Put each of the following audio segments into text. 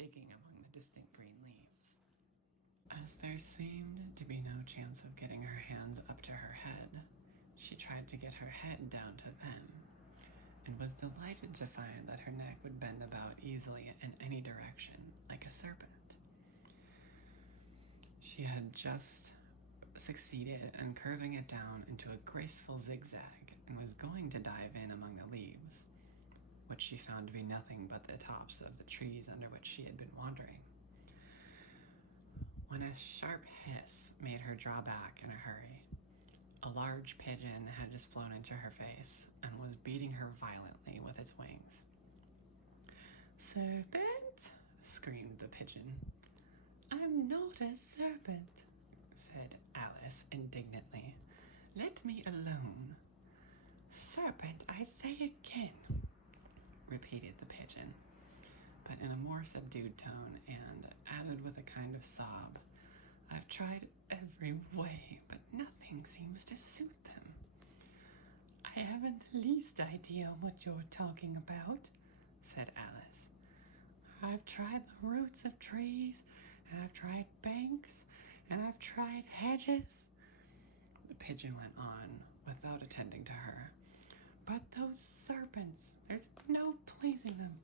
shaking among the distant green leaves. As there seemed to be no chance of getting her hands up to her head, she tried to get her head down to them, and was delighted to find that her neck would bend about easily in any direction, like a serpent. She had just succeeded in curving it down into a graceful zigzag, and was going to dive in among the leaves, which she found to be nothing but the tops of the trees under which she had been wandering, when a sharp hiss made her draw back in a hurry. A large pigeon had just flown into her face and was beating her violently with its wings. "Serpent!" screamed the pigeon. "I'm not a serpent," said Alice indignantly. "Let me alone." "Serpent, I say again," repeated the pigeon, but in a more subdued tone, and added with a kind of sob, "I've tried every way, but nothing seems to suit them." "I haven't the least idea what you're talking about," said Alice. "I've tried the roots of trees, and I've tried banks, and I've tried hedges," the pigeon went on, without attending to her. "But those serpents, there's no pleasing them."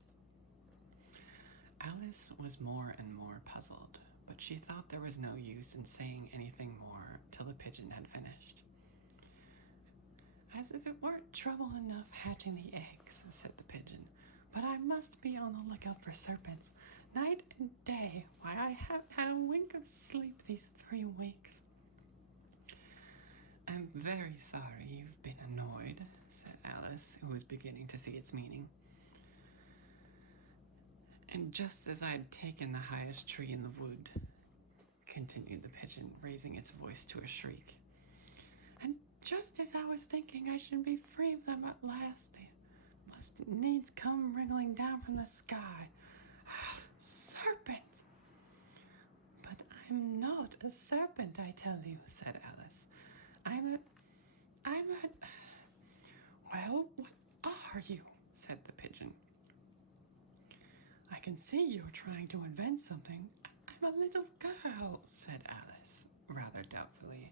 Alice was more and more puzzled, but she thought there was no use in saying anything more till the pigeon had finished. "As if it weren't trouble enough hatching the eggs," said the pigeon, "but I must be on the lookout for serpents, night and day. Why, I haven't had a wink of sleep these 3 weeks." "I'm very sorry you've been annoyed," said Alice, who was beginning to see its meaning. "And just as I'd taken the highest tree in the wood," continued the pigeon, raising its voice to a shriek, "and just as I was thinking I should be free of them at last, they must needs come wriggling down from the sky. Ah, serpents!" "But I'm not a serpent, I tell you," said Alice. I'm a... "Well, what are you?" said the pigeon. "I can see you're trying to invent something." "I'm a little girl," said Alice, rather doubtfully,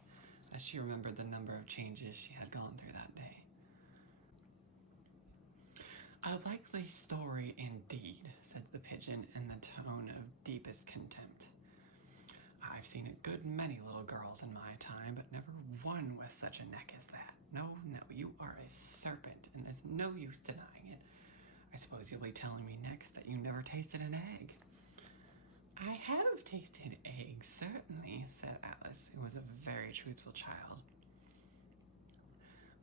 as she remembered the number of changes she had gone through that day. "A likely story indeed," said the pigeon in the tone of deepest contempt. "I've seen a good many little girls in my time, but never one with such a neck as that. No, you are a serpent, and there's no use denying it. I suppose you'll be telling me next that you never tasted an egg." "I have tasted eggs, certainly," said Alice, who was a very truthful child.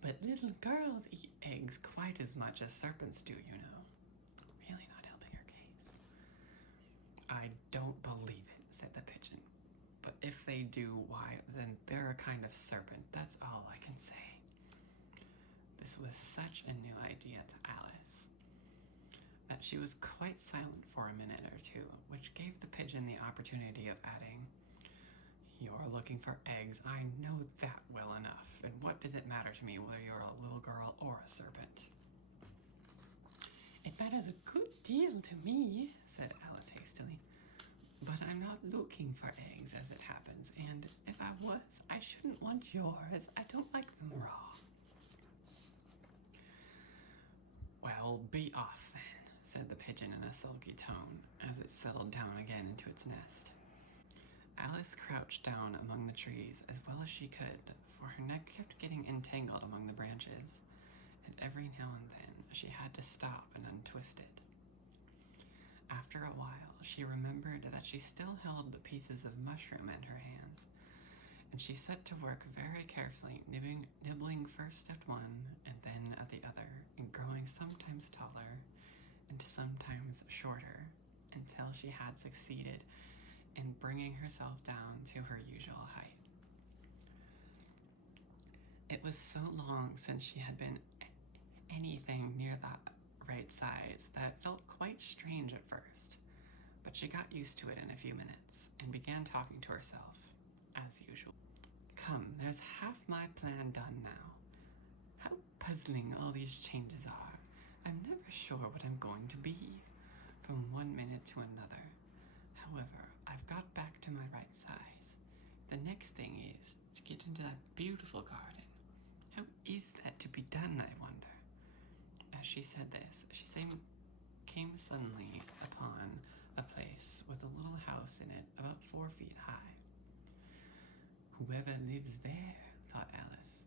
"But little girls eat eggs quite as much as serpents do, you know." Really not helping her case. "I don't believe it," said the pigeon. "But if they do, why, then they're a kind of serpent. That's all I can say." This was such a new idea to Alice that she was quite silent for a minute or two, which gave the pigeon the opportunity of adding, "You're looking for eggs, I know that well enough, and what does it matter to me whether you're a little girl or a serpent?" "It matters a good deal to me," said Alice hastily. "But I'm not looking for eggs, as it happens, and if I was, I shouldn't want yours. I don't like them raw." "Well, be off then," said the pigeon in a sulky tone, as it settled down again into its nest. Alice crouched down among the trees as well as she could, for her neck kept getting entangled among the branches, and every now and then she had to stop and untwist it. After a while, she remembered that she still held the pieces of mushroom in her hands, and she set to work very carefully, nibbling first at one and then at the other, and growing sometimes taller and sometimes shorter, until she had succeeded in bringing herself down to her usual height. It was so long since she had been anything near that right size that it felt quite strange at first, but she got used to it in a few minutes and began talking to herself, as usual. "Come, there's half my plan done now. How puzzling all these changes are. I'm never sure what I'm going to be, from one minute to another. into that beautiful garden. How is that to be done, I wonder? As she said this, she came suddenly upon a place with a little house in it about 4 feet high. Whoever lives there, thought Alice.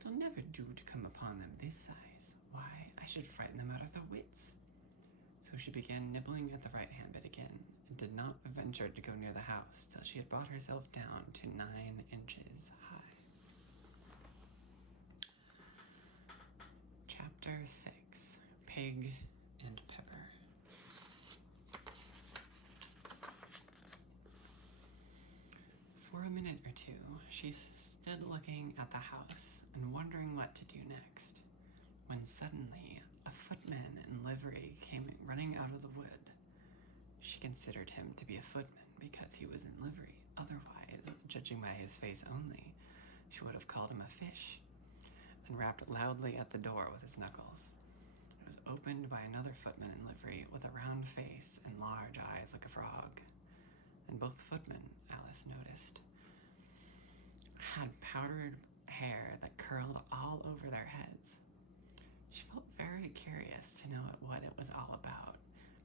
It'll never do to come upon them this size. Why, I should frighten them out of their wits. So she began nibbling at the right-hand bit again, and did not venture to go near the house till she had brought herself down to 9 inches high. Chapter 6. Pig and Pepper. For a minute or two, she stood looking at the house and wondering what to do next, when suddenly a footman in livery came running out of the wood. She considered him to be a footman because he was in livery. Otherwise, judging by his face only, she would have called him a fish, and rapped loudly at the door with his knuckles. It was opened by another footman in livery with a round face and large eyes like a frog. And both footmen, Alice noticed, had powdered hair that curled all over their heads. She felt very curious to know what it was all about,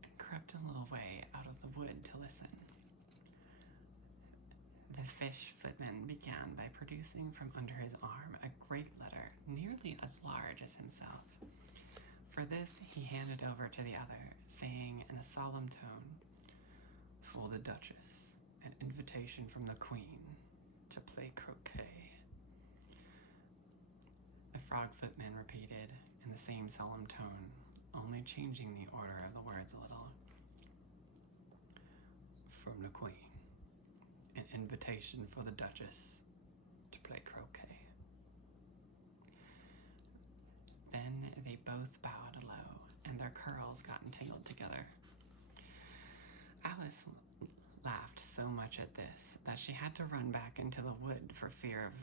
and crept a little way out of the wood to listen. The fish footman began by producing from under his arm a great letter nearly as large as himself. For this he handed over to the other, saying in a solemn tone, "For the Duchess, an invitation from the Queen to play croquet." The frog footman repeated in the same solemn tone, only changing the order of the words a little. "From the Queen, an invitation for the Duchess to play croquet." Then they both bowed low, and their curls got entangled together. Alice laughed so much at this that she had to run back into the wood for fear of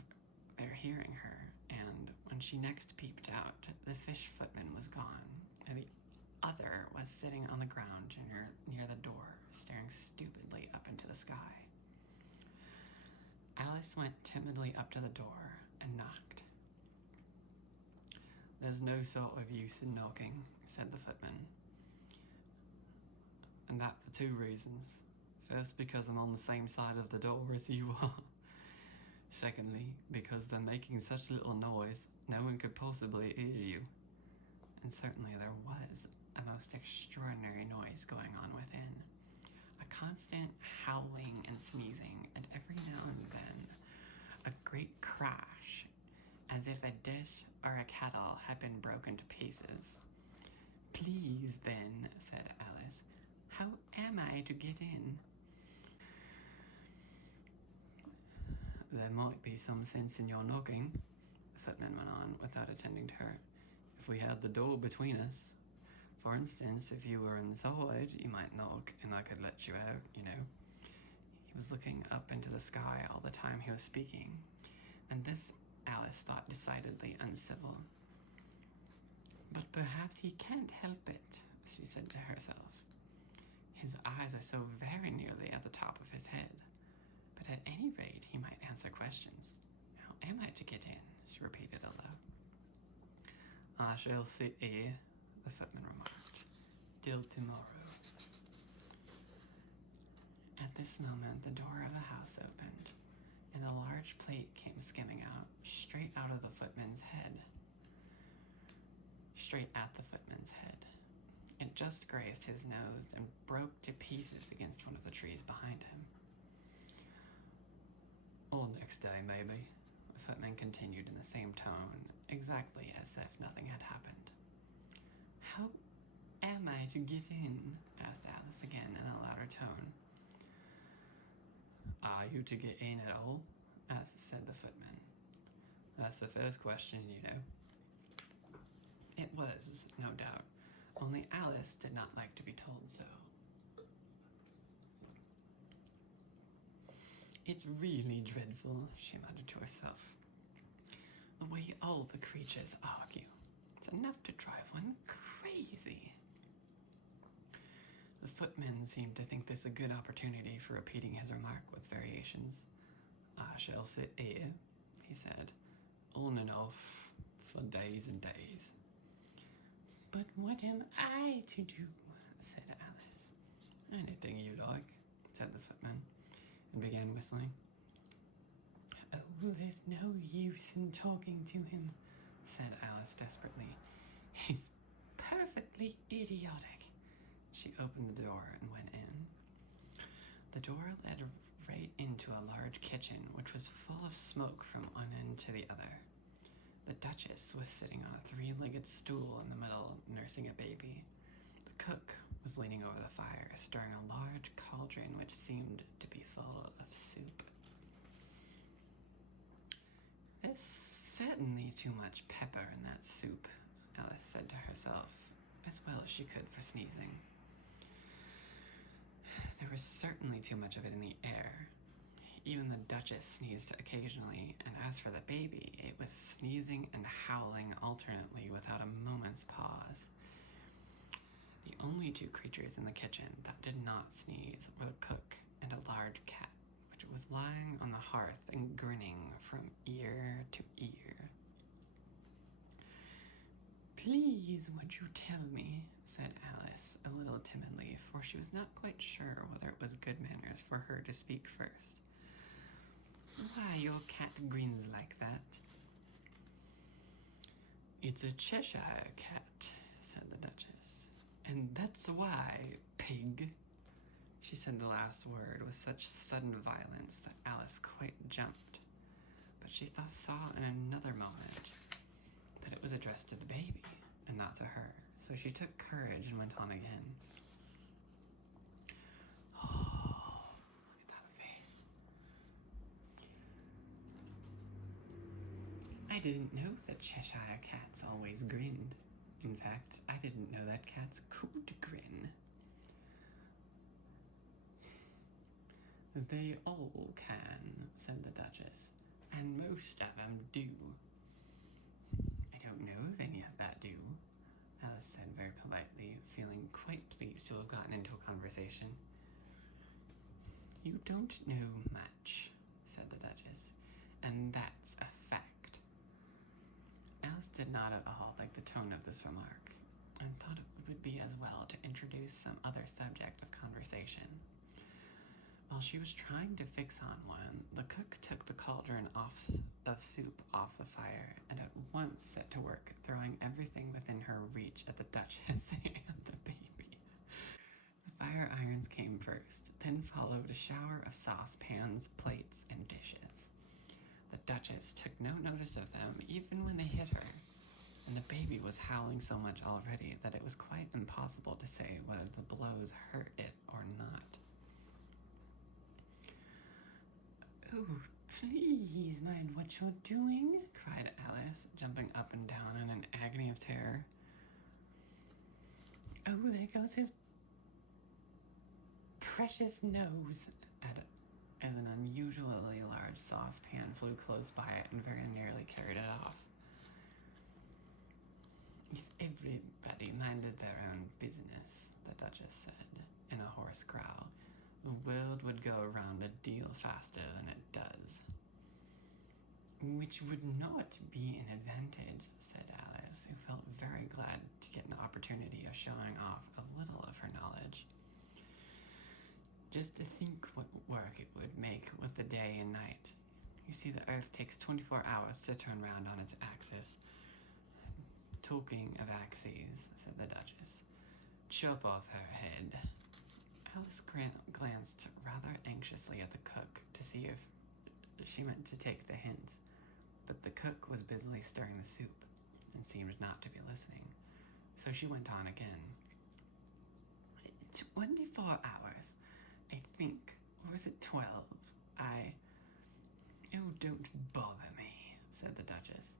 their hearing her, and when she next peeped out, the fish footman was gone, and the other was sitting on the ground near the door, staring stupidly up into the sky. Alice went timidly up to the door and knocked. "There's no sort of use in knocking," said the footman, "and that for 2 reasons. First, because I'm on the same side of the door as you are. Secondly, because they're making such little noise, no one could possibly hear you." And certainly there was a most extraordinary noise going on within. A constant howling and sneezing, and every now and then a great crash, as if a dish or a kettle had been broken to pieces. "Please, then," said Alice, "how am I to get in?" "There might be some sense in your knocking," the footman went on, without attending to her, "if we had the door between us. For instance, if you were inside, you might knock, and I could let you out, you know." He was looking up into the sky all the time he was speaking, and this Alice thought decidedly uncivil. "But perhaps he can't help it," she said to herself. "His eyes are so very nearly at the top of his head. But at any rate, he might answer questions. How am I to get in?" she repeated aloud. "I shall sit here," the footman remarked, "till tomorrow." At this moment, the door of the house opened, and a large plate came skimming out, straight at the footman's head. It just grazed his nose and broke to pieces against one of the trees behind him. "Or next day, maybe," the footman continued in the same tone, exactly as if nothing had happened. "How am I to get in?" asked Alice again in a louder tone. "Are you to get in at all?" said the footman. "That's the first question, you know." It was, no doubt, only Alice did not like to be told so. "It's really dreadful," she muttered to herself. "The way all the creatures argue. It's enough to drive one crazy." The footman seemed to think this a good opportunity for repeating his remark with variations. "I shall sit here," he said, on and off for days and days. But what am I to do? Said Alice. Anything you like, said the footman, and began whistling. Oh, there's no use in talking to him, said Alice desperately. He's perfectly idiotic. She opened the door and went in. The door led right into a large kitchen, which was full of smoke from one end to the other. The Duchess was sitting on a three-legged stool in the middle, nursing a baby. The cook was leaning over the fire, stirring a large cauldron which seemed to be full of soup. There's certainly too much pepper in that soup, Alice said to herself, as well as she could for sneezing. There was certainly too much of it in the air. Even the Duchess sneezed occasionally, and as for the baby, it was sneezing and howling alternately without a moment's pause. The only two creatures in the kitchen that did not sneeze were the cook and a large cat, which was lying on the hearth and grinning from ear to ear. Please, would you tell me, said Alice, a little timidly, for she was not quite sure whether it was good manners for her to speak first. Why your cat grins like that? It's a Cheshire cat, said the Duchess. And that's why, pig. She said the last word with such sudden violence that Alice quite jumped. But she saw in another moment that it was addressed to the baby and not to her. So she took courage and went on again. Oh, look at that face. I didn't know that Cheshire cats always grinned. In fact, I didn't know that cats could grin. They all can, said the Duchess, and most of them do. I don't know if any of that do, Alice said very politely, feeling quite pleased to have gotten into a conversation. You don't know much, said the Duchess, and that's a fact. Alice did not at all like the tone of this remark, and thought it would be as well to introduce some other subject of conversation. While she was trying to fix on one, the cook took the cauldron of soup off the fire and at once set to work, throwing everything within her reach at the Duchess and the baby. The fire irons came first, then followed a shower of saucepans, plates, and dishes. The Duchess took no notice of them, even when they hit her, and the baby was howling so much already that it was quite impossible to say whether the blows hurt it or not. Oh, please mind what you're doing, cried Alice, jumping up and down in an agony of terror. Oh, there goes his precious nose, as an unusually large saucepan flew close by it and very nearly carried it off. If everybody minded their own business, the Duchess said, in a hoarse growl, the world would go around a deal faster than it does. Which would not be an advantage, said Alice, who felt very glad to get an opportunity of showing off a little of her knowledge. Just to think what work it would make with the day and night. You see, the Earth takes 24 hours to turn round on its axis. Talking of axes, said the Duchess, chop off her head. Alice glanced rather anxiously at the cook to see if she meant to take the hint, but the cook was busily stirring the soup and seemed not to be listening, so she went on again. 24 hours, I think, or was it 12? Oh, don't bother me, said the Duchess.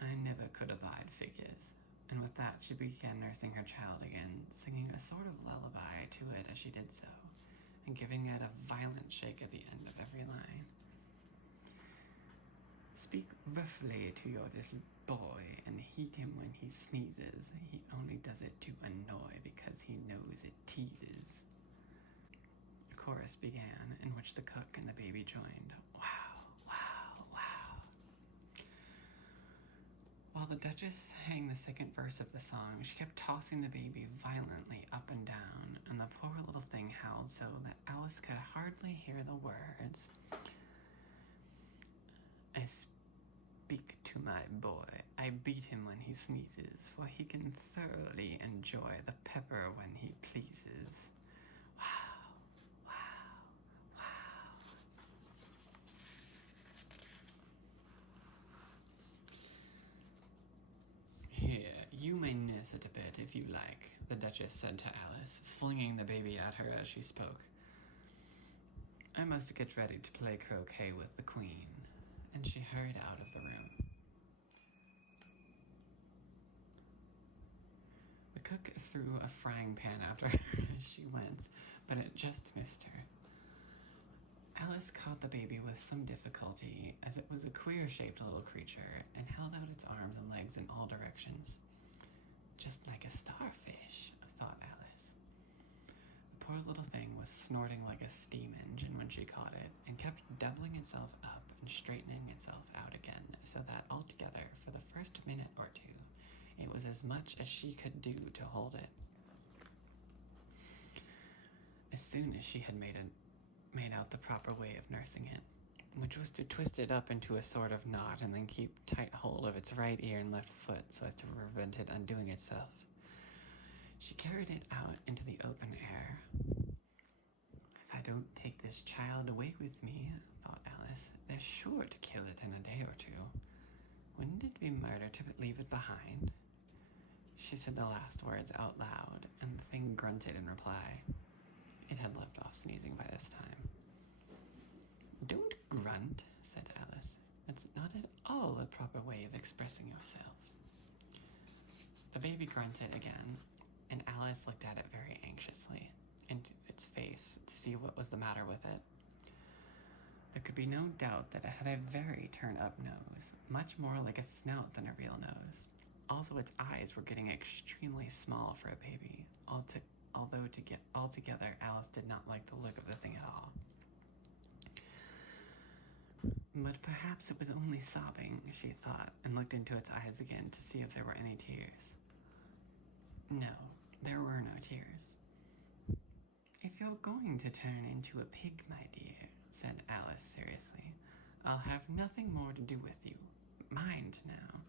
I never could abide figures. And with that, she began nursing her child again, singing a sort of lullaby to it as she did so, and giving it a violent shake at the end of every line. Speak roughly to your little boy and heat him when he sneezes. He only does it to annoy because he knows it teases. A chorus began, in which the cook and the baby joined. Wow, wow, wow. While the Duchess sang the second verse of the song, she kept tossing the baby violently up and down, and the poor little thing howled so that Alice could hardly hear the words. I speak to my boy. I beat him when he sneezes, for he can thoroughly enjoy the pepper when he pleases. Wow, wow, wow. Here, you may nurse it a bit if you like, the Duchess said to Alice, flinging the baby at her as she spoke. I must get ready to play croquet with the Queen, and she hurried out of the room. The cook threw a frying pan after her as she went, but it just missed her. Alice caught the baby with some difficulty, as it was a queer-shaped little creature and held out its arms and legs in all directions. Just like a starfish, thought Alice. The poor little thing was snorting like a steam engine when she caught it, and kept doubling itself up and straightening itself out again, so that altogether, for the first minute or two, it was as much as she could do to hold it. As soon as she had made out the proper way of nursing it, which was to twist it up into a sort of knot and then keep tight hold of its right ear and left foot so as to prevent it undoing itself, she carried it out into the open air. If I don't take this child away with me, thought Alice, they're sure to kill it in a day or two. Wouldn't it be murder to leave it behind? She said the last words out loud, and the thing grunted in reply. It had left off sneezing by this time. Don't grunt, said Alice. That's not at all a proper way of expressing yourself. The baby grunted again, and Alice looked at it very anxiously, into its face, to see what was the matter with it. There could be no doubt that it had a very turn-up nose, much more like a snout than a real nose. Also, its eyes were getting extremely small for a baby, altogether, Alice did not like the look of the thing at all. But perhaps it was only sobbing, she thought, and looked into its eyes again to see if there were any tears. No, there were no tears. If you're going to turn into a pig, my dear, said Alice seriously, I'll have nothing more to do with you. Mind now.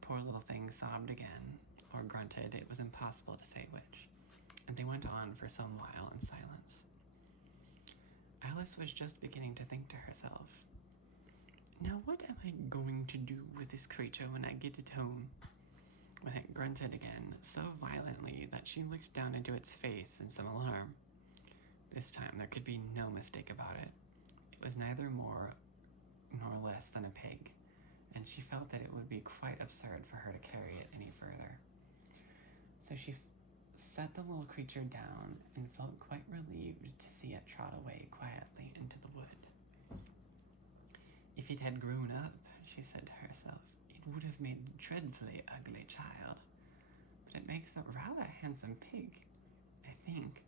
The poor little thing sobbed again, or grunted, it was impossible to say which, and they went on for some while in silence. Alice was just beginning to think to herself, now what am I going to do with this creature when I get it home? When it grunted again, so violently that she looked down into its face in some alarm. This time there could be no mistake about it. It was neither more nor less than a pig, and she felt that it would be quite absurd for her to carry it any further. So she set the little creature down and felt quite relieved to see it trot away quietly into the wood. If it had grown up, she said to herself, it would have made a dreadfully ugly child. But it makes a rather handsome pig, I think.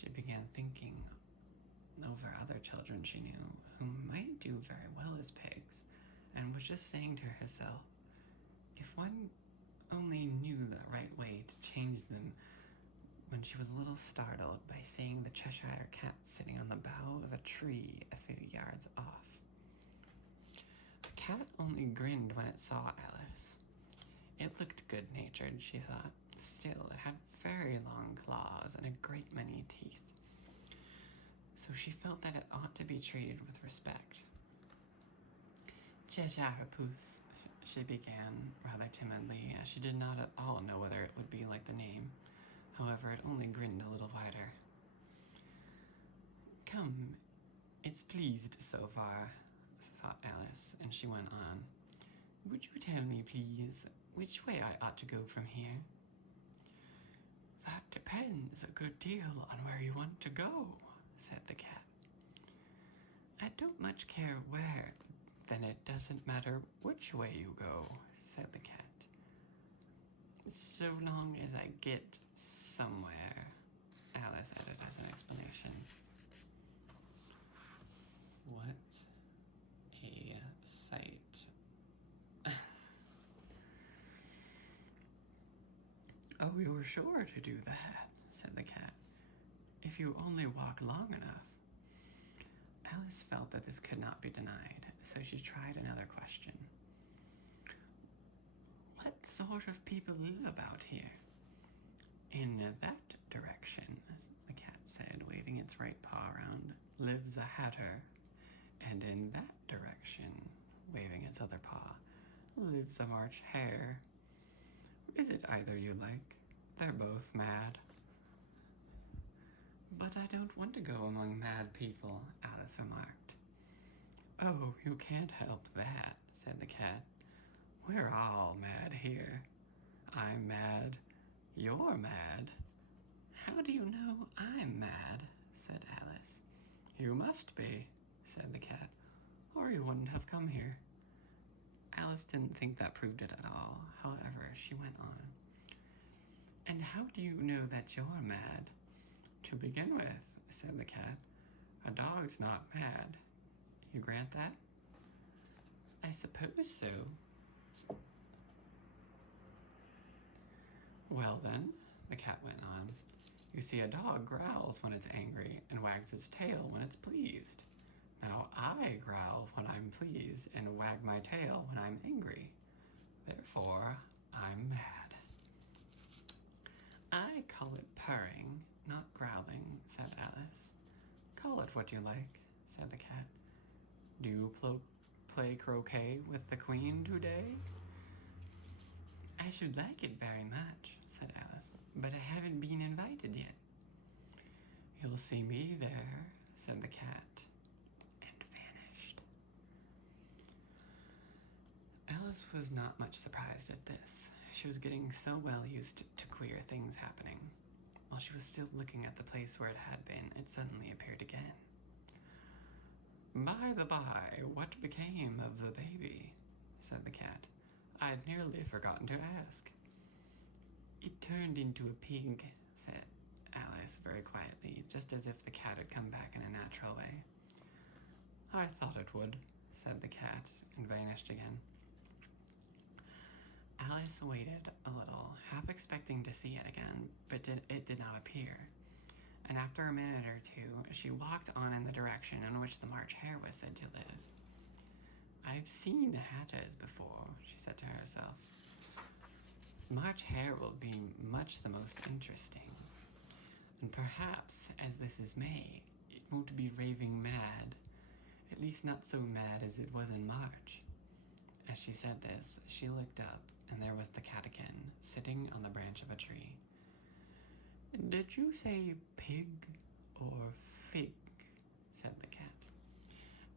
She began thinking over other children she knew who might do very well as pigs, and was just saying to herself, if one only knew the right way to change them, when she was a little startled by seeing the Cheshire Cat sitting on the bough of a tree a few yards off. The cat only grinned when it saw Alice. It looked good-natured, she thought. Still, it had very long claws and a great many teeth. So she felt that it ought to be treated with respect. Cheshire Puss, she began rather timidly, as she did not at all know whether it would be like the name. However, it only grinned a little wider. Come, it's pleased so far, thought Alice, and she went on. Would you tell me, please, which way I ought to go from here? That depends a good deal on where you want to go, said the cat. I don't much care where, then it doesn't matter which way you go, said the cat. So long as I get somewhere, Alice added as an explanation. What a sight. "Oh, you're sure to do that," said the cat, "if you only walk long enough." Alice felt that this could not be denied, so she tried another question. "What sort of people live about here?" "In that direction," the cat said, waving its right paw around, "lives a hatter. And in that direction," waving its other paw, "lives a March hare. Is it either you like? They're both mad." "But I don't want to go among mad people," Alice remarked. "Oh, you can't help that," said the cat. "We're all mad here. I'm mad. You're mad." "How do you know I'm mad?" said Alice. "You must be," said the cat, "or you wouldn't have come here." Alice didn't think that proved it at all. However, she went on. "And how do you know that you're mad?" "To begin with," said the cat, "a dog's not mad. You grant that?" "I suppose so." "Well then," the cat went on, "you see, a dog growls when it's angry and wags its tail when it's pleased. Now I growl when I'm pleased and wag my tail when I'm angry. Therefore, I'm mad." "I call it purring, not growling," said Alice. "Call it what you like," said the cat. "Do you play croquet with the Queen today?" "I should like it very much," said Alice, "but I haven't been invited yet." "You'll see me there," said the cat, and vanished. Alice was not much surprised at this. She was getting so well used to queer things happening. While she was still looking at the place where it had been, it suddenly appeared again. "By the by, what became of the baby?" said the cat. "I'd nearly forgotten to ask." "It turned into a pig," said Alice very quietly, just as if the cat had come back in a natural way. "I thought it would," said the cat, and vanished again. Alice waited a little, half expecting to see it again, but it did not appear. And after a minute or two, she walked on in the direction in which the March hare was said to live. "I've seen hatters before," she said to herself. "March hare will be much the most interesting. And perhaps, as this is May, it won't be raving mad, at least not so mad as it was in March." As she said this, she looked up, and there was the cat again, sitting on the branch of a tree. "Did you say pig or fig?" said the cat.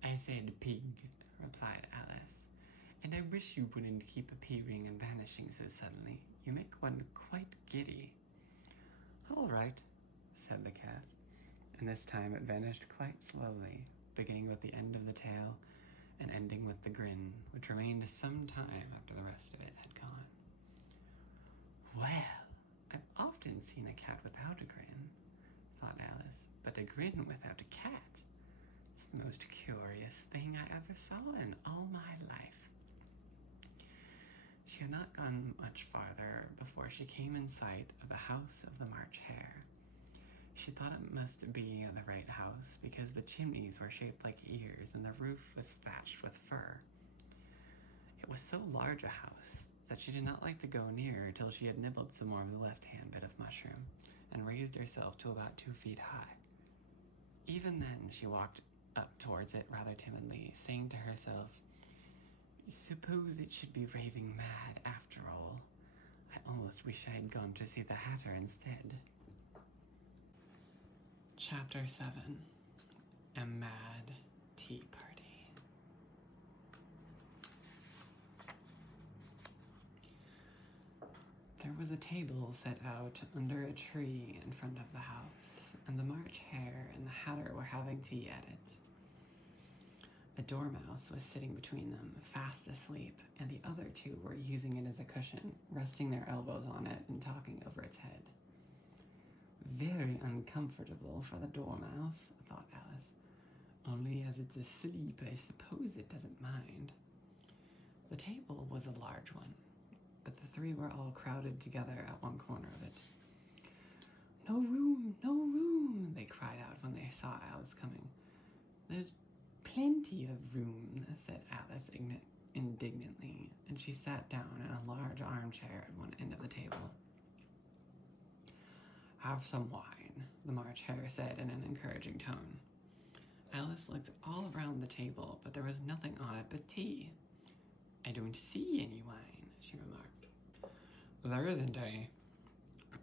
"I said pig," replied Alice, "and I wish you wouldn't keep appearing and vanishing so suddenly. You make one quite giddy." "All right," said the cat, and this time it vanished quite slowly, beginning with the end of the tail and ending with the grin, which remained some time after the rest of it had gone. "Well, I've often seen a cat without a grin," thought Alice, "but a grin without a cat. It's the most curious thing I ever saw in all my life." She had not gone much farther before she came in sight of the house of the March hare. She thought it must be the right house because the chimneys were shaped like ears and the roof was thatched with fur. It was so large a house that she did not like to go near till she had nibbled some more of the left-hand bit of mushroom and raised herself to about 2 feet high. Even then, she walked up towards it rather timidly, saying to herself, "Suppose it should be raving mad after all. I almost wish I had gone to see the hatter instead." Chapter 7. A Mad Tea Party. There was a table set out under a tree in front of the house, and the March hare and the hatter were having tea at it. A dormouse was sitting between them, fast asleep, and the other two were using it as a cushion, resting their elbows on it and talking over its head. "Very uncomfortable for the dormouse," thought Alice. "Only as it's asleep, I suppose it doesn't mind." The table was a large one. but the three were all crowded together at one corner of it. "No room, no room," they cried out when they saw Alice coming. "There's plenty of room," said Alice indignantly, and she sat down in a large armchair at one end of the table. "Have some wine," the March Hare said in an encouraging tone. Alice looked all around the table, but there was nothing on it but tea. "I don't see any wine," she remarked. "There isn't any."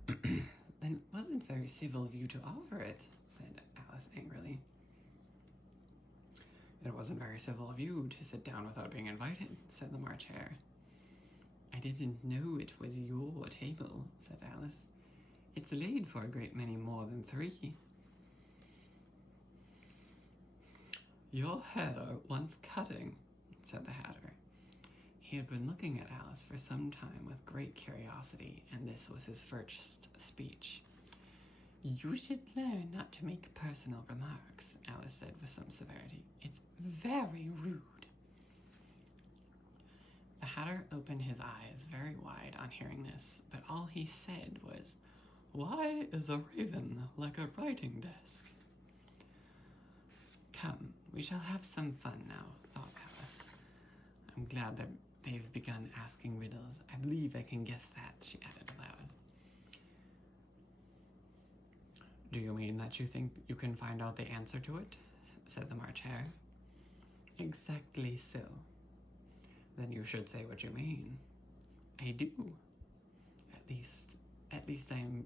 "Then it wasn't very civil of you to offer it," said Alice angrily. "It wasn't very civil of you to sit down without being invited," said the March Hare. "I didn't know it was your table," said Alice. "It's laid for a great many more than three." "Your hair wants cutting," said the Hatter. He had been looking at Alice for some time with great curiosity, and this was his first speech. "You should learn not to make personal remarks," Alice said with some severity. "It's very rude." The Hatter opened his eyes very wide on hearing this, but all he said was, "Why is a raven like a writing desk?" "Come, we shall have some fun now," thought Alice. "I'm glad that they've begun asking riddles. I believe I can guess that," she added aloud. "Do you mean that you think you can find out the answer to it?" said the March Hare. "Exactly so." "Then you should say what you mean." "I do. At least I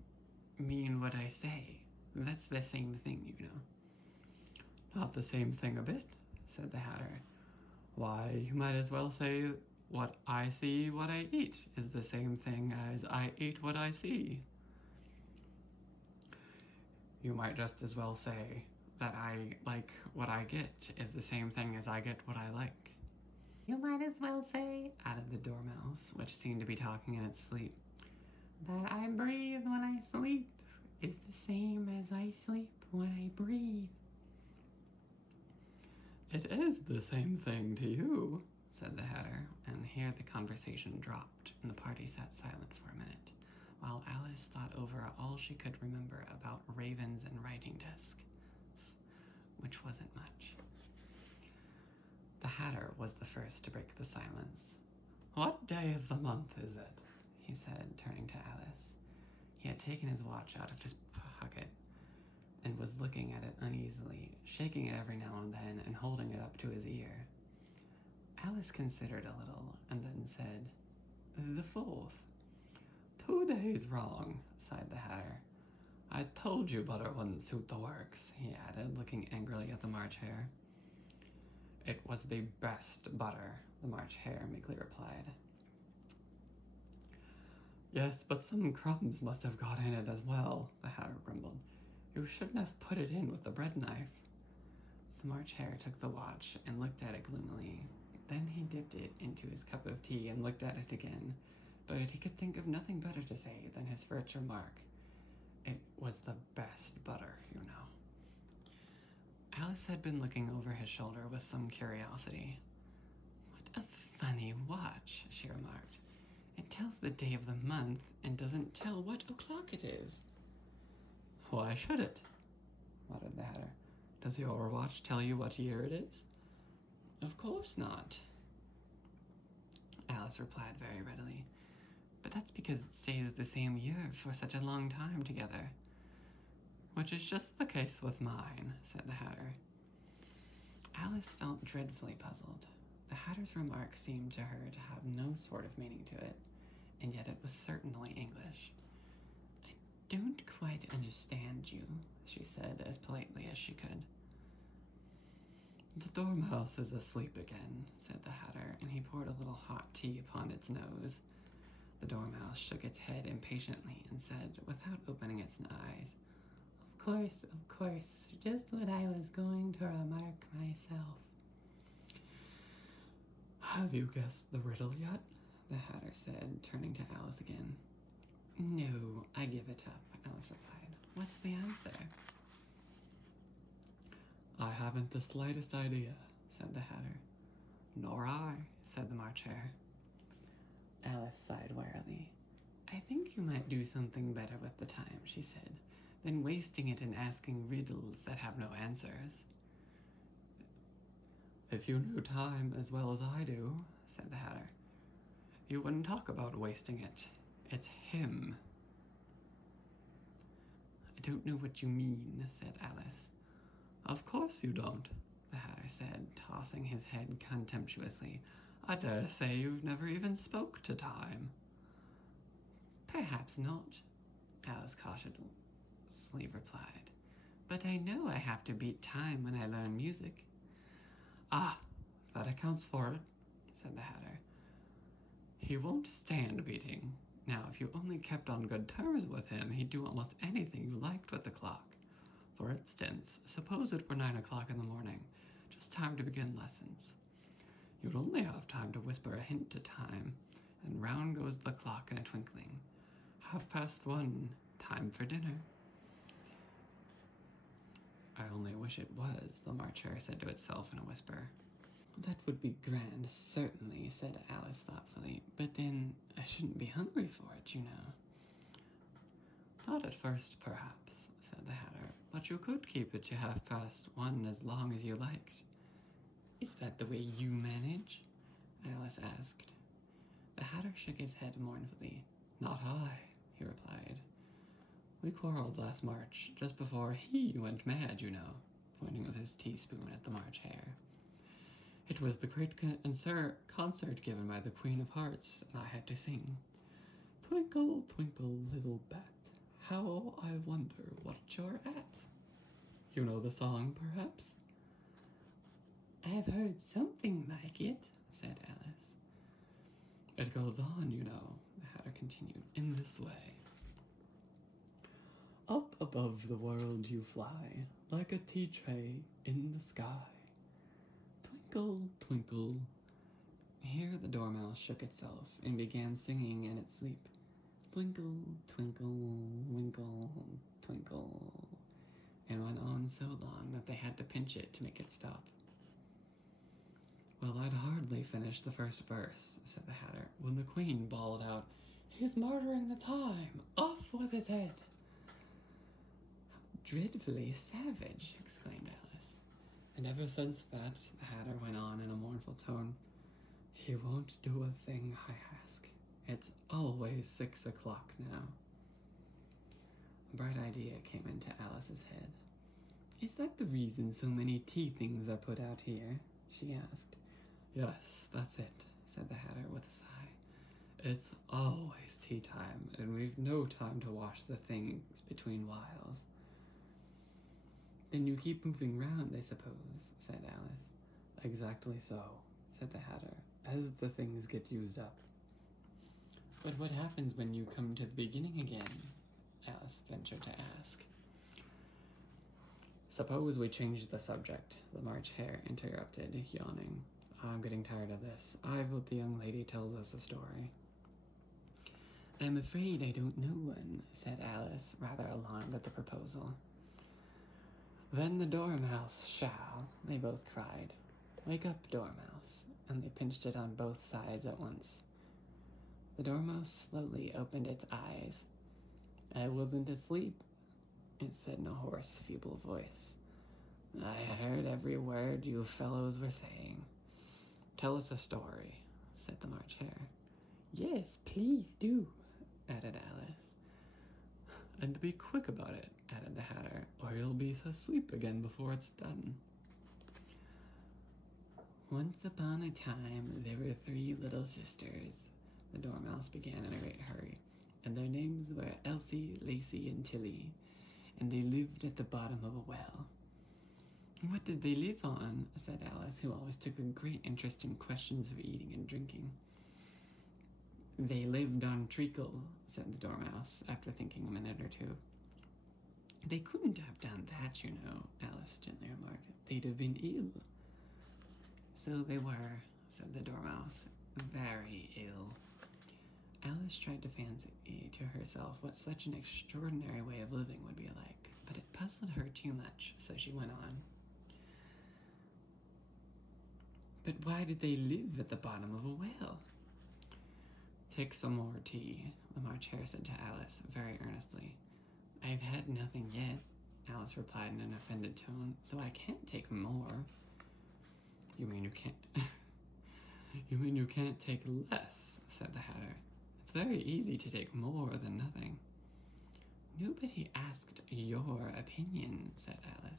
mean what I say. That's the same thing, you know." "Not the same thing a bit," said the Hatter. "Why, you might as well say, what I see, what I eat, is the same thing as I eat what I see." "You might just as well say that I like what I get is the same thing as I get what I like." "You might as well say," added the Dormouse, which seemed to be talking in its sleep, "that I breathe when I sleep is the same as I sleep when I breathe." "It is the same thing to you," said the Hatter, and here the conversation dropped, and the party sat silent for a minute, while Alice thought over all she could remember about ravens and writing desks, which wasn't much. The Hatter was the first to break the silence. "What day of the month is it?" he said, turning to Alice. He had taken his watch out of his pocket and was looking at it uneasily, shaking it every now and then and holding it up to his ear. Alice considered a little and then said, "The 4th. "2 days wrong," sighed the Hatter. "I told you butter wouldn't suit the works," he added, looking angrily at the March Hare. "It was the best butter," the March Hare meekly replied. "Yes, but some crumbs must have got in it as well," the Hatter grumbled. "You shouldn't have put it in with the bread knife." The March Hare took the watch and looked at it gloomily. Then he dipped it into his cup of tea and looked at it again, but he could think of nothing better to say than his first remark. "It was the best butter, you know." Alice had been looking over his shoulder with some curiosity. "What a funny watch," she remarked. "It tells the day of the month and doesn't tell what o'clock it is." "Why should it?" muttered the Hatter. "Does your watch tell you what year it is?" "Of course not," Alice replied very readily. "But that's because it stays the same year for such a long time together." "Which is just the case with mine," said the Hatter. Alice felt dreadfully puzzled. The Hatter's remark seemed to her to have no sort of meaning to it, and yet it was certainly English. "I don't quite understand you," she said as politely as she could. "The Dormouse is asleep again," said the Hatter, and he poured a little hot tea upon its nose. The Dormouse shook its head impatiently and said, without opening its eyes, of course, just what I was going to remark myself." "Have you guessed the riddle yet?" the Hatter said, turning to Alice again. "No, I give it up," Alice replied. "What's the answer?" "I haven't the slightest idea," said the Hatter. "Nor I," said the March Hare. Alice sighed wearily. I think you might do something better with the time, she said, than wasting it in asking riddles that have no answers. If you knew time as well as I do, said the Hatter, you wouldn't talk about wasting it. It's him. I don't know what you mean, said Alice. Of course you don't, the Hatter said, tossing his head contemptuously. I dare say you've never even spoke to time. Perhaps not, Alice cautiously replied. But I know I have to beat time when I learn music. Ah, that accounts for it, said the Hatter. He won't stand beating. Now, if you only kept on good terms with him, he'd do almost anything you liked with the clock. For instance, suppose it were 9 o'clock in the morning, just time to begin lessons. You'd only have time to whisper a hint to time, and round goes the clock in a twinkling. 1:30, time for dinner. I only wish it was, the March Hare said to itself in a whisper. That would be grand, certainly, said Alice thoughtfully, but then I shouldn't be hungry for it, you know. Not at first, perhaps, said the Hatter, but you could keep it to 1:30 as long as you liked. Is that the way you manage? Alice asked. The Hatter shook his head mournfully. Not I, he replied. We quarreled last March, just before he went mad, you know, pointing with his teaspoon at the March Hare. It was the great concert given by the Queen of Hearts, and I had to sing. Twinkle, twinkle, little bat, how I wonder what you're at. You know the song, perhaps? I've heard something like it, said Alice. It goes on, you know, the Hatter continued, in this way. Up above the world you fly, like a tea tray in the sky. Twinkle, twinkle. Here the dormouse shook itself and began singing in its sleep. Twinkle, twinkle, winkle, twinkle, and went on so long that they had to pinch it to make it stop. Well, I'd hardly finished the first verse, said the Hatter, when the Queen bawled out, He's murdering the time! Off with his head! How dreadfully savage, exclaimed Alice. And ever since that, the Hatter went on in a mournful tone, he won't do a thing I ask. It's always 6 o'clock now. A bright idea came into Alice's head. Is that the reason so many tea things are put out here? She asked. Yes, that's it, said the Hatter with a sigh. It's always tea time, and we've no time to wash the things between whiles. Then you keep moving round, I suppose, said Alice. Exactly so, said the Hatter, as the things get used up. But what happens when you come to the beginning again? Alice ventured to ask. Suppose we change the subject, the March Hare interrupted, yawning. I'm getting tired of this. I vote the young lady tells us a story. I'm afraid I don't know one, said Alice, rather alarmed at the proposal. Then the Dormouse shall, they both cried. Wake up, Dormouse, and they pinched it on both sides at once. The Dormouse slowly opened its eyes. I wasn't asleep, it said in a hoarse, feeble voice. I heard every word you fellows were saying. Tell us a story, said the March Hare. Yes, please do, added Alice. And be quick about it, added the Hatter, or you'll be asleep again before it's done. Once upon a time, there were 3 little sisters, the Dormouse began in a great hurry, and their names were Elsie, Lacey, and Tilly, and they lived at the bottom of a well. What did they live on? Said Alice, who always took a great interest in questions of eating and drinking. They lived on treacle, said the Dormouse, after thinking a minute or two. They couldn't have done that, you know, Alice gently remarked. They'd have been ill. So they were, said the Dormouse, very ill. Alice tried to fancy to herself what such an extraordinary way of living would be like, but it puzzled her too much, so she went on. But why did they live at the bottom of a well? Take some more tea, the March Hare said to Alice, very earnestly. I've had nothing yet, Alice replied in an offended tone, so I can't take more. You mean you can't... You mean you can't take less, said the Hatter. It's very easy to take more than nothing. Nobody asked your opinion, said Alice.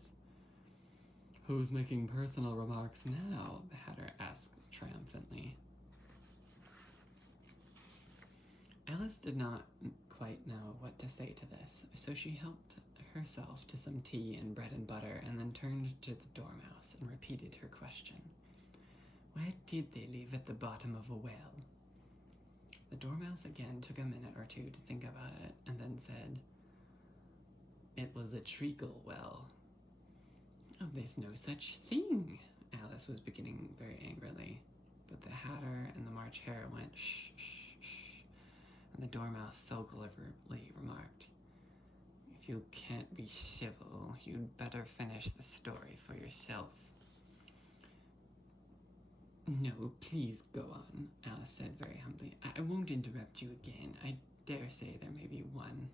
Who's making personal remarks now? The Hatter asked triumphantly. Alice did not quite know what to say to this, so she helped herself to some tea and bread and butter and then turned to the Dormouse and repeated her question. Why did they live at the bottom of a well? The Dormouse again took a minute or two to think about it and then said, It was a treacle well. Oh, there's no such thing, Alice was beginning very angrily, but the Hatter and the March Hare went, shh, shh, shh, and the Dormouse sulkily remarked, If you can't be civil, you'd better finish the story for yourself. No, please go on, Alice said very humbly. I won't interrupt you again. I dare say there may be one.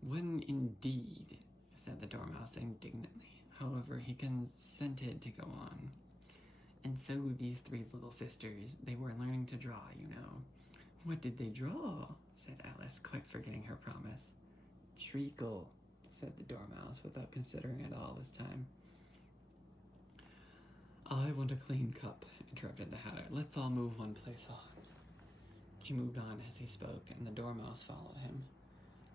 One indeed, said the Dormouse indignantly. However, he consented to go on. And so these three little sisters, they were learning to draw, you know. What did they draw? Said Alice, quite forgetting her promise. Treacle, said the Dormouse, without considering it all this time. I want a clean cup, interrupted the Hatter. Let's all move one place on. He moved on as he spoke, and the Dormouse followed him.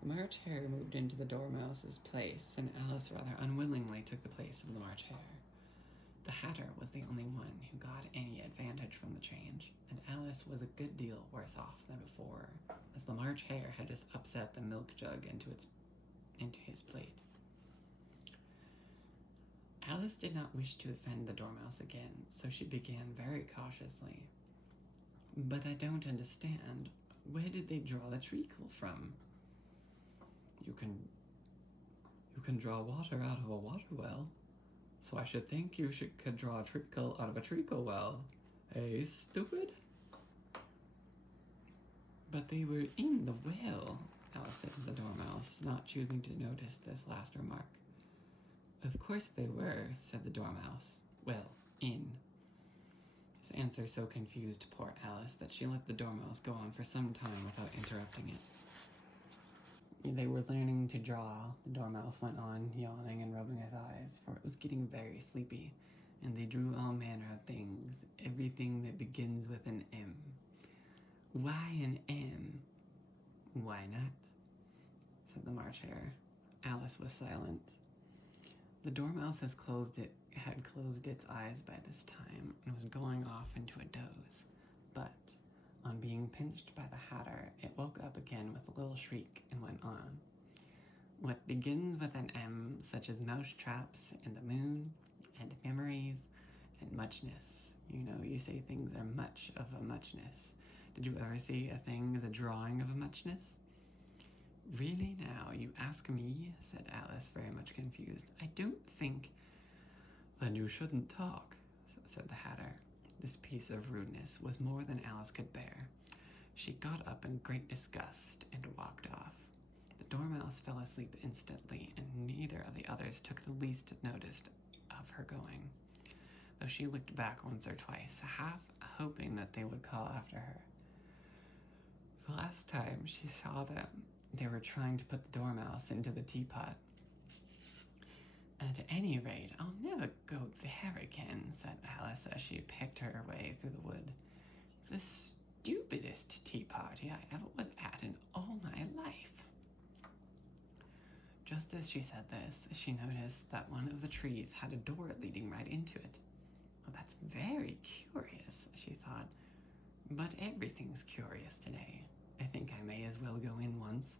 The March Hare moved into the Dormouse's place, and Alice rather unwillingly took the place of the March Hare. The Hatter was the only one who got any advantage from the change, and Alice was a good deal worse off than before, as the March Hare had just upset the milk jug into his plate. Alice did not wish to offend the Dormouse again, so she began very cautiously. But I don't understand. Where did they draw the treacle from? You can draw water out of a water well, so I should think you could draw a treacle out of a treacle well. Eh, stupid? But they were in the well, Alice said to the Dormouse, not choosing to notice this last remark. Of course they were, said the Dormouse. Well, in. His answer so confused poor Alice that she let the Dormouse go on for some time without interrupting it. They were learning to draw, the Dormouse went on, yawning and rubbing his eyes, for it was getting very sleepy, and they drew all manner of things, everything that begins with an M. Why an M? Why not? Said the March Hare. Alice was silent. The Dormouse had closed its eyes by this time and was going off into a doze, but on being pinched by the Hatter, it woke up again with a little shriek and went on. What begins with an M, such as mouse traps and the moon, and memories, and muchness. You know, you say things are much of a muchness. Did you ever see a thing as a drawing of a muchness? Really now, you ask me, said Alice, very much confused. I don't think... Then you shouldn't talk, said the Hatter. This piece of rudeness was more than Alice could bear. She got up in great disgust and walked off. The Dormouse fell asleep instantly, and neither of the others took the least notice of her going, though she looked back once or twice, half hoping that they would call after her. The last time she saw them, they were trying to put the Dormouse into the teapot. At any rate, I'll never go there again, said Alice as she picked her way through the wood. The stupidest tea party I ever was at in all my life. Just as she said this, she noticed that one of the trees had a door leading right into it. Well, that's very curious, she thought. But everything's curious today. I think I may as well go in once.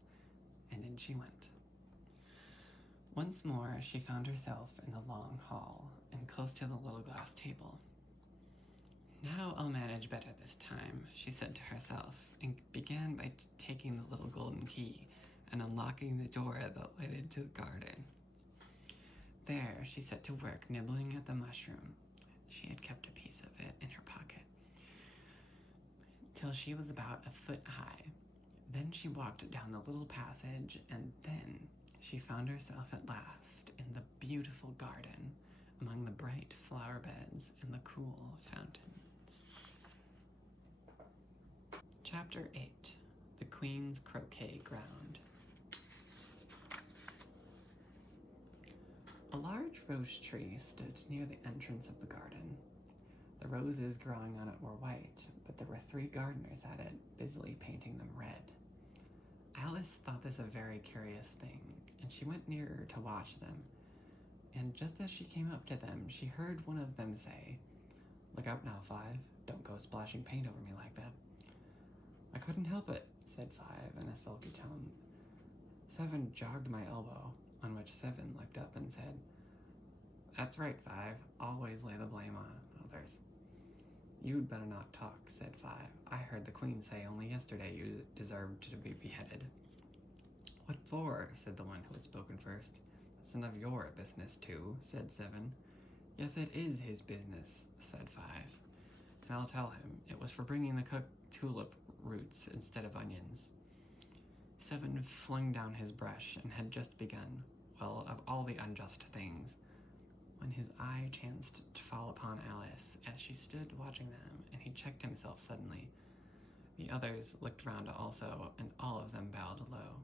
And in she went. Once more, she found herself in the long hall and close to the little glass table. Now I'll manage better this time, she said to herself, and began by taking the little golden key and unlocking the door that led into the garden. There, she set to work nibbling at the mushroom. She had kept a piece of it in her pocket. till she was about a foot high. Then she walked down the little passage, and then she found herself at last in the beautiful garden, among the bright flower beds and the cool fountains. Chapter 8. The Queen's Croquet Ground. A large rose tree stood near the entrance of the garden. The roses growing on it were white, but there were 3 gardeners at it, busily painting them red. Alice thought this a very curious thing, and she went nearer to watch them. And just as she came up to them, she heard one of them say, "Look out now, 5. Don't go splashing paint over me like that." "I couldn't help it," said 5 in a sulky tone. 7 jogged my elbow, on which 7 looked up and said, "That's right, 5. Always lay the blame on others." "You'd better not talk," said 5. "I heard the Queen say only yesterday you deserved to be beheaded." "What for?" said the one who had spoken first. "That's none of your business, too," said 7. "Yes, it is his business," said 5. "And I'll tell him. It was for bringing the cooked tulip roots instead of onions." 7 flung down his brush and had just begun, well, of all the unjust things, when his eye chanced to fall upon Alice as she stood watching them, and he checked himself suddenly. The others looked round also, and all of them bowed low.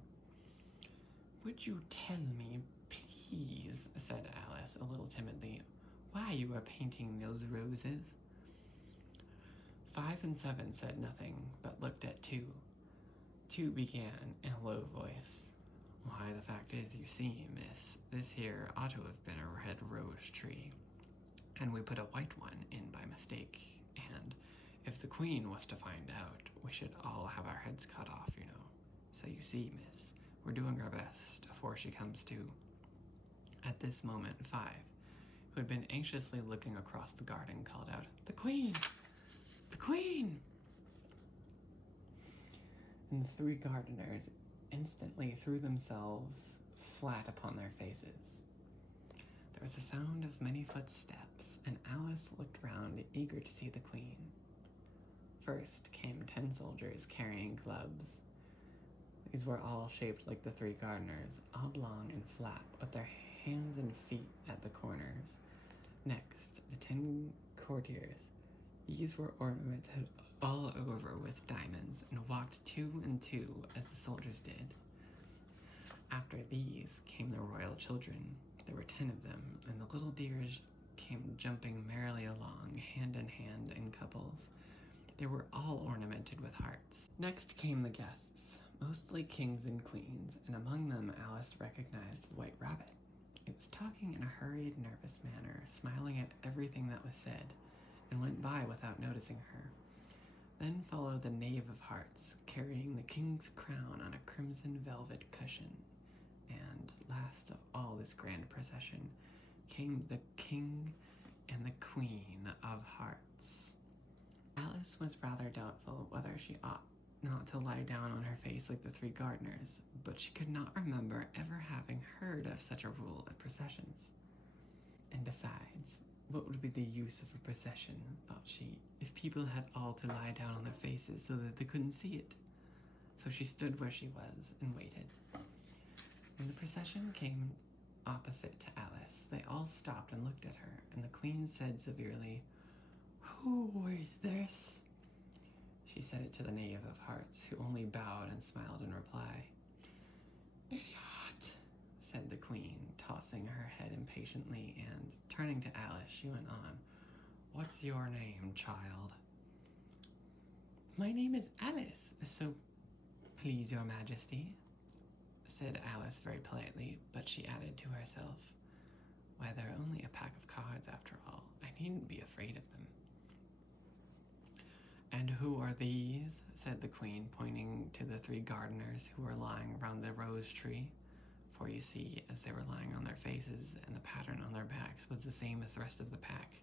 "Would you tell me, please," said Alice, a little timidly, "why you are painting those roses?" 5 and 7 said nothing, but looked at 2. 2 began in a low voice. "Why, the fact is, you see, miss, this here ought to have been a red rose tree, and we put a white one in by mistake, and if the Queen was to find out, we should all have our heads cut off, you know. So you see, miss, we're doing our best afore she comes to." At this moment, 5, who had been anxiously looking across the garden, called out, "The Queen! The Queen!" And the 3 gardeners instantly threw themselves flat upon their faces. There was a sound of many footsteps, and Alice looked round, eager to see the Queen. First came 10 soldiers carrying clubs. These were all shaped like the 3 gardeners, oblong and flat, with their hands and feet at the corners. Next, the 10 courtiers. These were ornamented all over with diamonds, and walked 2 and 2 as the soldiers did. After these came the royal children. There were 10 of them, and the little dears came jumping merrily along, hand in hand in couples. They were all ornamented with hearts. Next came the guests, mostly kings and queens, and among them Alice recognized the White Rabbit. It was talking in a hurried, nervous manner, smiling at everything that was said, and went by without noticing her. Then followed the Knave of Hearts, carrying the king's crown on a crimson velvet cushion. And last of all this grand procession came the King and the Queen of Hearts. Alice was rather doubtful whether she ought not to lie down on her face like the 3 gardeners, but she could not remember ever having heard of such a rule at processions. And besides, what would be the use of a procession, thought she, if people had all to lie down on their faces so that they couldn't see it? So she stood where she was and waited. When the procession came opposite to Alice, they all stopped and looked at her, and the Queen said severely, "Who is this?" She said it to the Knave of Hearts, who only bowed and smiled in reply. "Idiot," said the Queen, tossing her head impatiently, and, turning to Alice, she went on, "What's your name, child?" "My name is Alice, so please your majesty," said Alice very politely, but she added to herself, "Why, they're only a pack of cards after all. I needn't be afraid of them." "And who are these?" said the Queen, pointing to the 3 gardeners who were lying around the rose tree. For you see, as they were lying on their faces, and the pattern on their backs was the same as the rest of the pack,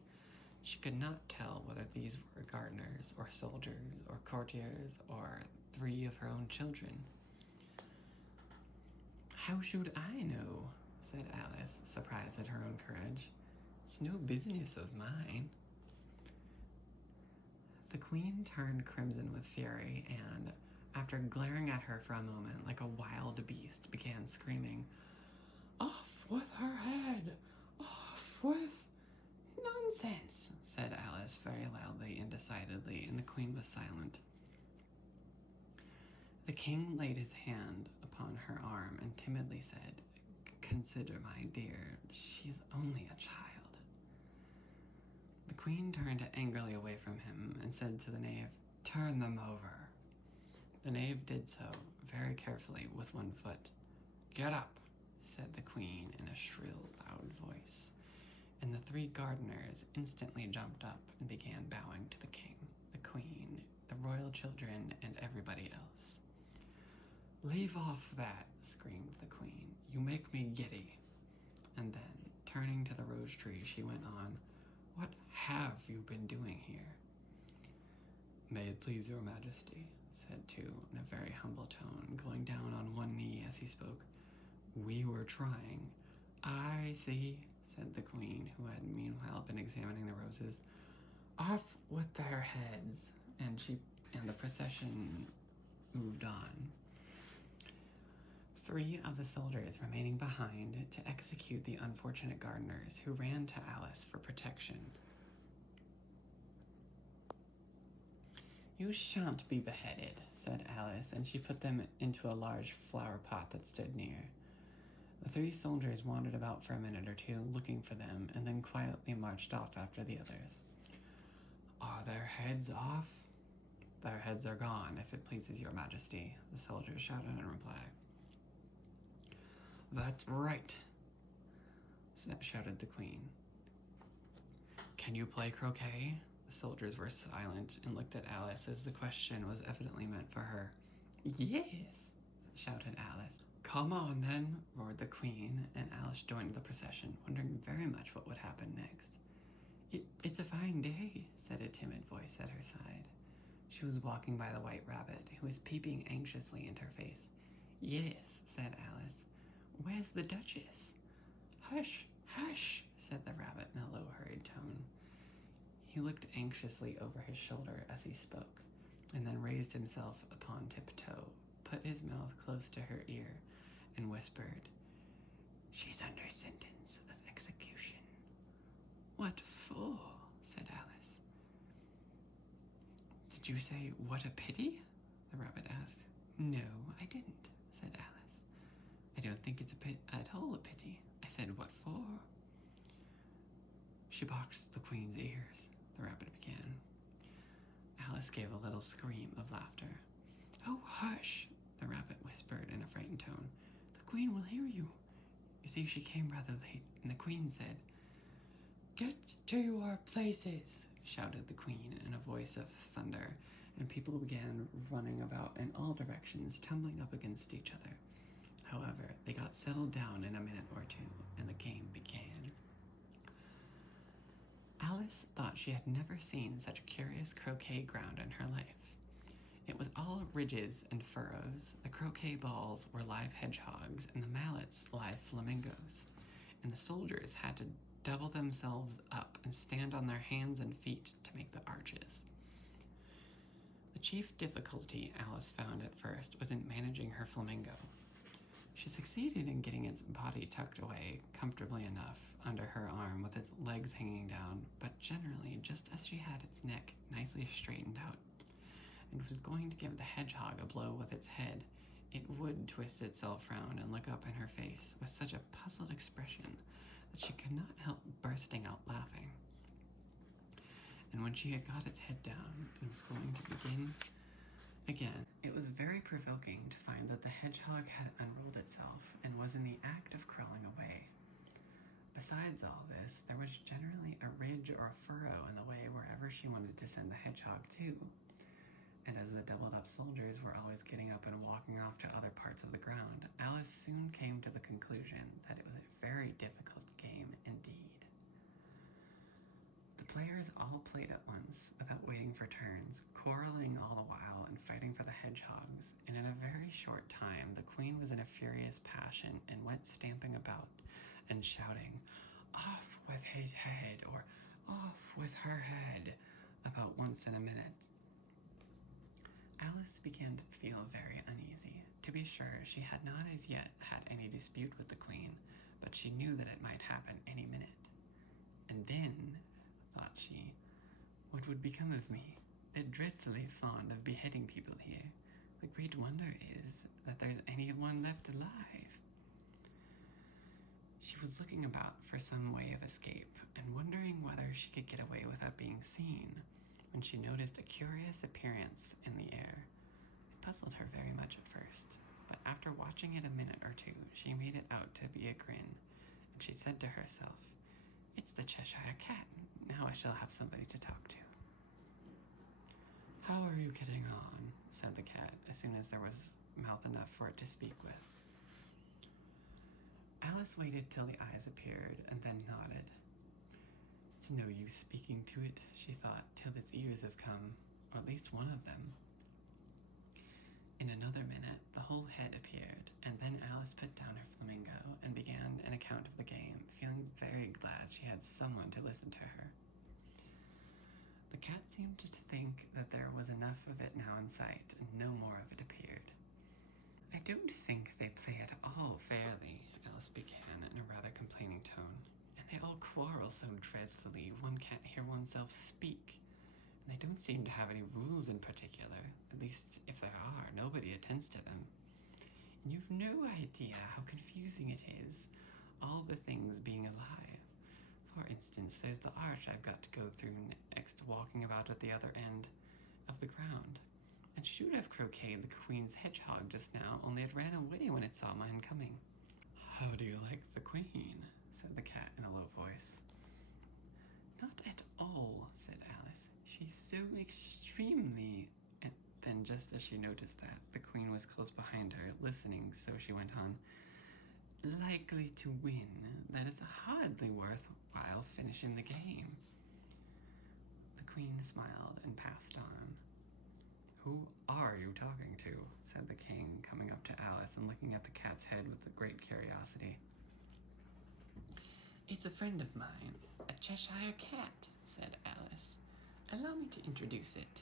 she could not tell whether these were gardeners, or soldiers, or courtiers, or 3 of her own children. "How should I know?" said Alice, surprised at her own courage. "It's no business of mine." The queen turned crimson with fury and, after glaring at her for a moment like a wild beast, began screaming, "Off with her head! Off with—" "Nonsense," said Alice very loudly and decidedly, and the queen was silent. The king laid his hand upon her arm and timidly said, "Consider, my dear, she's only a child." The queen turned angrily away from him and said to the knave, "Turn them over." The knave did so, very carefully, with one foot. "Get up," said the queen in a shrill, loud voice, and the three gardeners instantly jumped up and began bowing to the king, the queen, the royal children, and everybody else. "Leave off that," screamed the queen. "You make me giddy." And then, turning to the rose tree, she went on, "What have you been doing here?" "May it please your majesty," said two in a very humble tone, going down on one knee as he spoke. "We were trying—" "I see," said the queen, who had meanwhile been examining the roses. "Off with their heads," and the procession moved on. Three of the soldiers remaining behind to execute the unfortunate gardeners, who ran to Alice for protection. "You shan't be beheaded," said Alice, and she put them into a large flower pot that stood near. The three soldiers wandered about for a minute or two, looking for them, and then quietly marched off after the others. "Are their heads off?" "Their heads are gone, if it pleases your majesty," the soldiers shouted in reply. "That's right," shouted the queen. "Can you play croquet?" The soldiers were silent and looked at Alice as the question was evidently meant for her. "Yes," shouted Alice. "Come on, then," roared the queen, and Alice joined the procession, wondering very much what would happen next. It's a fine day," said a timid voice at her side. She was walking by the white rabbit, who was peeping anxiously into her face. "Yes," said Alice. "Where's the Duchess?" "Hush, hush," said the rabbit in a low, hurried tone. He looked anxiously over his shoulder as he spoke, and then raised himself upon tiptoe, put his mouth close to her ear, and whispered, "She's under sentence of execution." "What for?" said Alice. "Did you say, 'what a pity'?" the rabbit asked. "No, I didn't," said Alice. "I don't think it's at all a pity. I said, 'what for?'" "She boxed the queen's ears," the rabbit began. Alice gave a little scream of laughter. "Oh, hush," the rabbit whispered in a frightened tone. "The queen will hear you." You see, she came rather late, and the queen said, "Get to your places," shouted the queen in a voice of thunder, and people began running about in all directions, tumbling up against each other. However, they got settled down in a minute or two, and the game began. Alice thought she had never seen such a curious croquet ground in her life. It was all ridges and furrows. The croquet balls were live hedgehogs, and the mallets live flamingos, and the soldiers had to double themselves up and stand on their hands and feet to make the arches. The chief difficulty Alice found at first was in managing her flamingo. She succeeded in getting its body tucked away comfortably enough under her arm with its legs hanging down, but generally just as she had its neck nicely straightened out and was going to give the hedgehog a blow with its head, it would twist itself round and look up in her face with such a puzzled expression that she could not help bursting out laughing. And when she had got its head down and was going to begin again, it was very provoking to find that the hedgehog had unrolled itself and was in the act of crawling away. Besides all this, there was generally a ridge or a furrow in the way wherever she wanted to send the hedgehog to. And as the doubled-up soldiers were always getting up and walking off to other parts of the ground, Alice soon came to the conclusion that it was a very difficult game indeed. The players all played at once, without waiting for turns, quarreling all the while and fighting for the hedgehogs, and in a very short time the queen was in a furious passion and went stamping about and shouting, "Off with his head," or "Off with her head," about once in a minute. Alice began to feel very uneasy. To be sure, she had not as yet had any dispute with the queen, but she knew that it might happen any minute. And then, thought she, what would become of me? They're dreadfully fond of beheading people here. The great wonder is that there's anyone left alive. She was looking about for some way of escape and wondering whether she could get away without being seen when she noticed a curious appearance in the air. It puzzled her very much at first, but after watching it a minute or two, she made it out to be a grin, and she said to herself, "It's the Cheshire Cat. Now I shall have somebody to talk to." "How are you getting on?" said the cat, as soon as there was mouth enough for it to speak with. Alice waited till the eyes appeared, and then nodded. "It's no use speaking to it," she thought, "till its ears have come, or at least one of them." In another minute, the whole head appeared, and then Alice put down her flamingo and began an account of the game, feeling very glad she had someone to listen to her. The cat seemed to think that there was enough of it now in sight, and no more of it appeared. "I don't think they play at all fairly," Alice began in a rather complaining tone. "And they all quarrel so dreadfully one can't hear oneself speak. And they don't seem to have any rules in particular. At least, if there are, nobody attends to them. And you've no idea how confusing it is, all the things being alive. For instance, there's the arch I've got to go through next to walking about at the other end of the ground. And should have croqueted the queen's hedgehog just now, only it ran away when it saw mine coming." "How do you like the queen?" said the cat in a low voice. "Not at all," said Alice. "She's so extremely—" And then, just as she noticed that, the queen was close behind her, listening, so she went on, "likely to win, that it's hardly worthwhile finishing the game." The queen smiled and passed on. "Who are you talking to?" said the king, coming up to Alice and looking at the cat's head with great curiosity. "It's a friend of mine, a Cheshire Cat," said Alice. "Allow me to introduce it."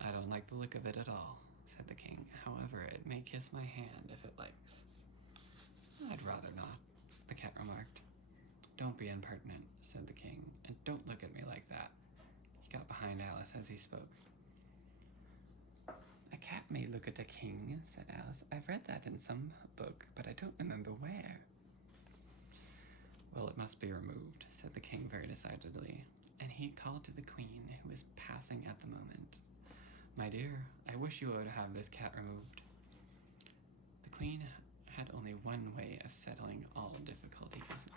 "I don't like the look of it at all," said the king. "However, it may kiss my hand if it likes." "I'd rather not," the cat remarked. "Don't be impertinent," said the king, "and don't look at me like that." He got behind Alice as he spoke. "A cat may look at a king," said Alice. "I've read that in some book, but I don't remember where." "Well, it must be removed," said the king very decidedly, and he called to the queen, who was passing at the moment. "My dear, I wish you would have this cat removed." The queen had only one way of settling all difficulties,